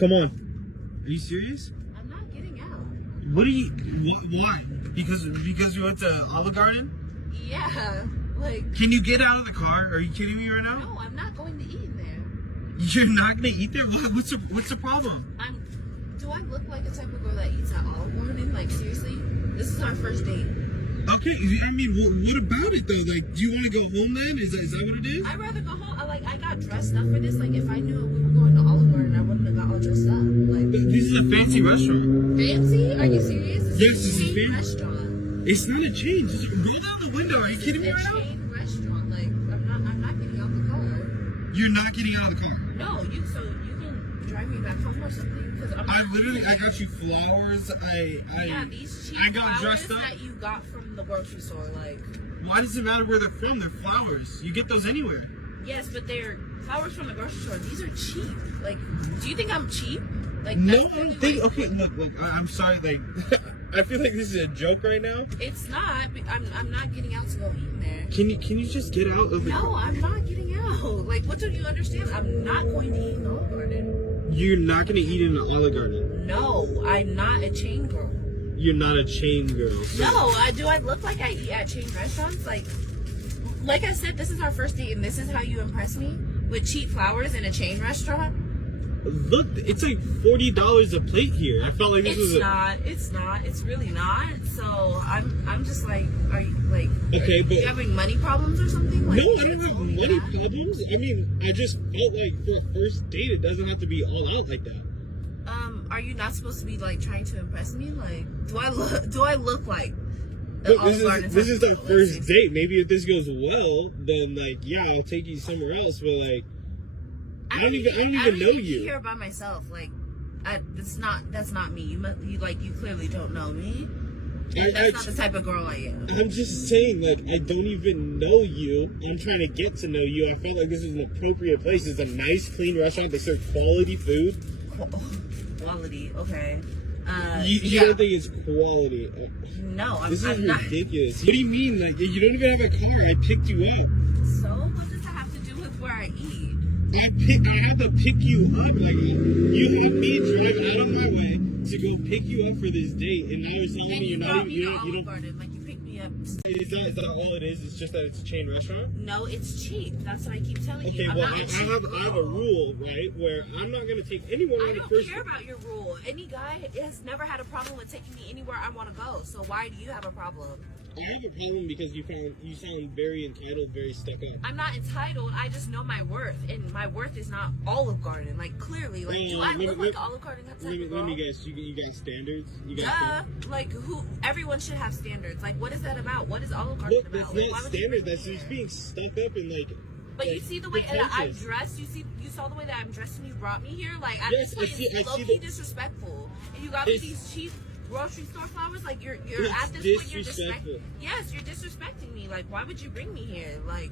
Come on. Are you serious? I'm not getting out. What are you? Why? Because you went to Olive Garden? Yeah, like. Can you get out of the car? Are you kidding me right now? No, I'm not going to eat in there. You're not gonna eat there? What's the problem? Do I look like the type of girl that eats at Olive Garden? Like, seriously? This is our first date. Okay, I mean, what about it though? Like, do you want to go home then? Is that what it is? I'd rather go home. I got dressed up for this. Like, if I knew we were going to Olive Garden, I wouldn't have got all dressed up. Like, this is a fancy restaurant. Fancy? Are you serious? Yes, this is a fancy restaurant. It's not a chain. Just roll down the window. Are you kidding me right now? It's a chain restaurant. Like, I'm not getting out the car. You're not getting out of the car. No, you can drive me back home or something. I got you flowers. Yeah, these cheap I got flowers dressed up. that you got from the grocery store. Like, why does it matter where they're from? They're flowers. You get those anywhere. Yes, but they're flowers from the grocery store. These are cheap. Like, do you think I'm cheap? Like, no, I don't think. Okay, look, I'm sorry. Like, I feel like this is a joke right now. It's not. I'm not getting out to go eat in there. Can you just get out of the? No, I'm not getting out. Like, what don't you understand? I'm not going to eat in Olive Garden. You're not gonna eat in an Olive Garden. No, I'm not a chain girl. You're not a chain girl. So. No, do I look like I eat at chain restaurants? Like I said, this is our first date, and this is how you impress me with cheap flowers in a chain restaurant. Look, it's like $40 a plate here. I felt like this was not. It's not. It's really not. So I'm just like, are you like? Okay, but you having money problems or something? Like, no, I don't have money problems. I mean, I just felt like for a first date, it doesn't have to be all out like that. Are you not supposed to be like trying to impress me? Like, do I look like? Look, this is our first date. Maybe if this goes well, then like, yeah, I'll take you somewhere else. But like, I don't even know you. I'm here by myself. Like, that's not me. You clearly don't know me. That's not the type of girl I am. I'm just saying, like, I don't even know you. I'm trying to get to know you. I felt like this is an appropriate place. It's a nice, clean restaurant. They serve quality food. Quality, okay. You don't think it's quality? No, I'm not. This is ridiculous. What do you mean? Like, you don't even have a car. I picked you up. So, what does that have to do with where I eat? I had to pick you up. Like, you had me drive out of my way to go pick you up for this date, and now you're telling me you're not even. You don't. Garden, like, you picked me up. Is that all it is? It's just that it's a chain restaurant? No, it's cheap. That's what I keep telling you. Okay, well, I have a rule, right, where I'm not going to take anyone on the first. I don't care about your rule. Any guy has never had a problem with taking me anywhere I want to go. So why do you have a problem? I have a problem because you sound very entitled, very stuck up. I'm not entitled. I just know my worth, and my worth is not Olive Garden. Like, clearly, like, do I look like Olive Garden? Let me guess. You got standards. Like, everyone should have standards. Like, what is that about? What is Olive Garden about? That's not standards. That's just being stuck up and like. But you see the way that I'm dressed. You saw the way that I'm dressed, and you brought me here. Like, at this point, it's low-key disrespectful. And you got me these cheap grocery store flowers. Like, you're at this point, you're disrespecting. Yes, you're disrespecting me. Like, why would you bring me here? Like,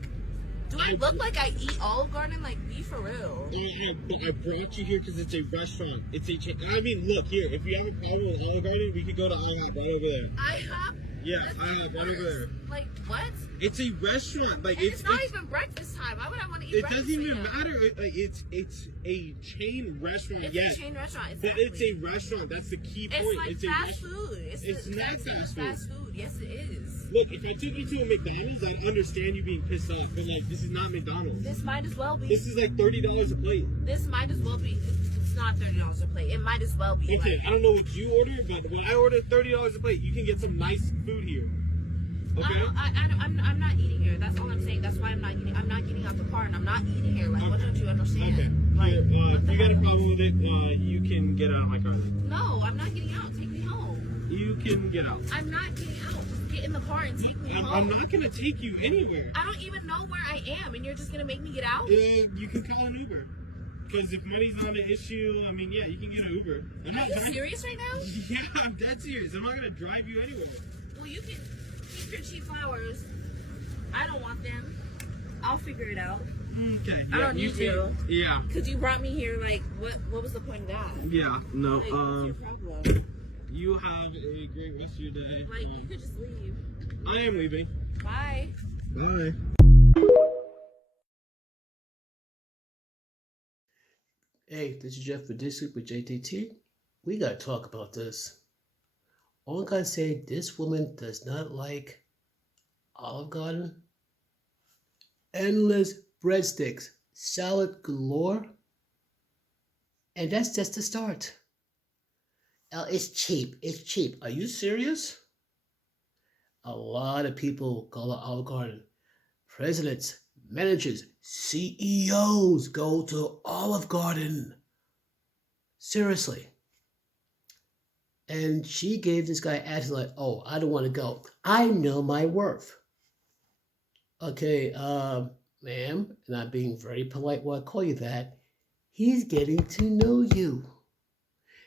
do I look like I eat Olive Garden? Like, be for real. I brought you here because it's a restaurant. It's a chain. I mean, look here. If you have a problem with Olive Garden, we could go to IHOP right over there. IHOP? Yeah, IHOP right over there. Like, what? It's a restaurant. Like, it's not even breakfast time. Why would I want to eat breakfast? It doesn't even matter. It's a chain restaurant. It's a chain restaurant. Exactly. But it's a restaurant. That's the key point. It's like fast food. It's not fast food. Yes, it is. Look, if I took you to a McDonald's, I'd understand you being pissed off. But like, this is not McDonald's. This might as well be. This is like $30 a plate. This might as well be. It's not $30 a plate. It might as well be. Okay, I don't know what you ordered, but when I ordered $30 a plate, you can get some nice food here. Okay. I'm not eating here. That's all I'm saying. That's why I'm not eating. I'm not getting out the car, and I'm not eating here. Like, what don't you understand? Okay. Like, if you got a problem with it, you can get out of my car. No, I'm not getting out. Take me home. You can get out. I'm not getting out. Get in the car and take me home. I'm not gonna take you anywhere. I don't even know where I am, and you're just gonna make me get out? You can call an Uber. Because if money's not an issue, I mean, yeah, you can get an Uber. Are you serious right now? Yeah, I'm dead serious. I'm not gonna drive you anywhere. Well, you can keep your cheap flowers. I don't want them. I'll figure it out. Okay. I don't need you. Yeah. Because you brought me here, like, what was the point of that? Yeah, no, like, what's your problem? You have a great rest of your day. Like, you could just leave. I am leaving. Bye. Bye. Hey, this is Jeff for This Week with JTT. We gotta talk about this. All I gotta say, this woman does not like Olive Garden, endless breadsticks, salad galore, and that's just the start. Oh, it's cheap. It's cheap. Are you serious? A lot of people go to Olive Garden. Presidents, managers, CEOs go to Olive Garden. Seriously. And she gave this guy attitude like, oh, I don't want to go. I know my worth. Okay, ma'am, not being very polite while I call you that, he's getting to know you.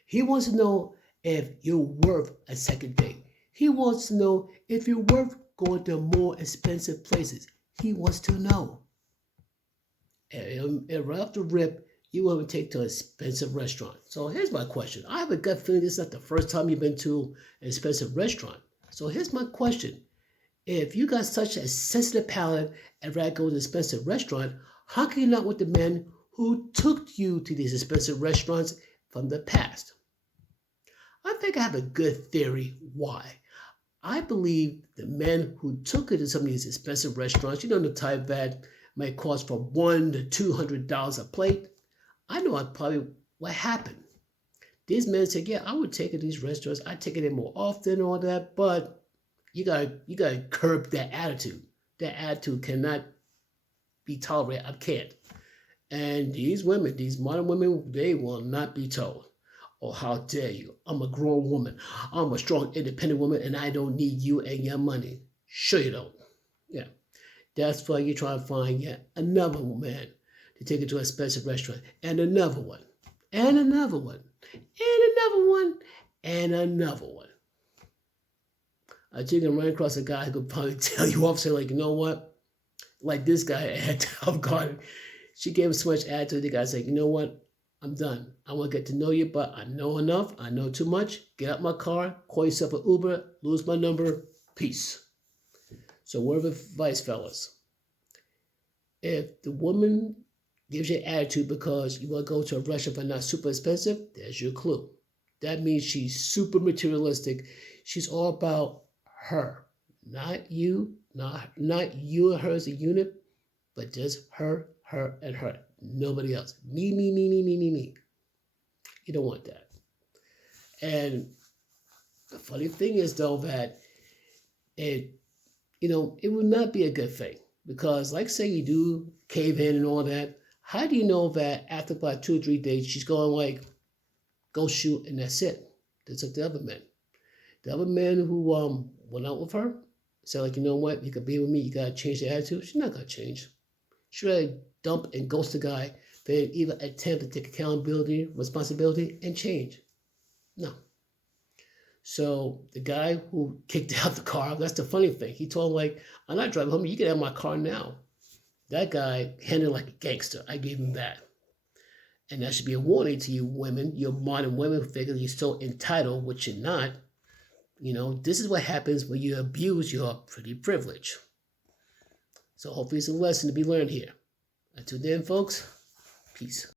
He wants to know if you're worth a second date. He wants to know if you're worth going to more expensive places. He wants to know. And right off the rip, you want to take to an expensive restaurant. So here's my question. I have a gut feeling this is not the first time you've been to an expensive restaurant. So here's my question. If you got such a sensitive palate and rather go to an expensive restaurant, how can you not want the men who took you to these expensive restaurants from the past? I think I have a good theory why. I believe the men who took you to some of these expensive restaurants, the type that might cost from $100 to $200 a plate, I know probably what happened. These men said, yeah, I would take it to these restaurants. I take it in more often and all that, but you gotta curb that attitude. That attitude cannot be tolerated. I can't. And these women, these modern women, they will not be told. Oh, how dare you? I'm a grown woman. I'm a strong, independent woman, and I don't need you and your money. Sure you don't. Yeah. That's why you're trying to find another man to take you to an expensive restaurant, and another one, and another one, and another one, and another one. I think I'm running across a guy who could probably tell you off, say like, you know what? Like this guy at Olive Garden, she gave him so much attitude. The guy's like, you know what? I'm done. I want to get to know you, but I know enough. I know too much. Get out my car, call yourself an Uber, lose my number, peace. So word of advice, fellas. If the woman gives you an attitude because you want to go to a restaurant but not super expensive, there's your clue. That means she's super materialistic. She's all about her, not you, not you and her as a unit, but just her, and her. Nobody else. Me, me, me, me, me, me, me. You don't want that. And the funny thing is, though, that it would not be a good thing. Because, like, say you do cave in and all that, how do you know that after about 2 or 3 days, she's going, like, go shoot and that's it? That's like the other men. The other men who went out with her said, like, you know what? You could be with me. You got to change the attitude. She's not going to change. She'd rather dump and ghost the guy than even attempt to take accountability, responsibility, and change. No. So the guy who kicked out the car, that's the funny thing. He told him, like, I'm not driving home. You can have my car now. That guy handled like a gangster. I gave him that. And that should be a warning to you women, you modern women who figure you're so entitled, which you're not. This is what happens when you abuse your pretty privilege. So hopefully it's a lesson to be learned here. Until then, folks, peace.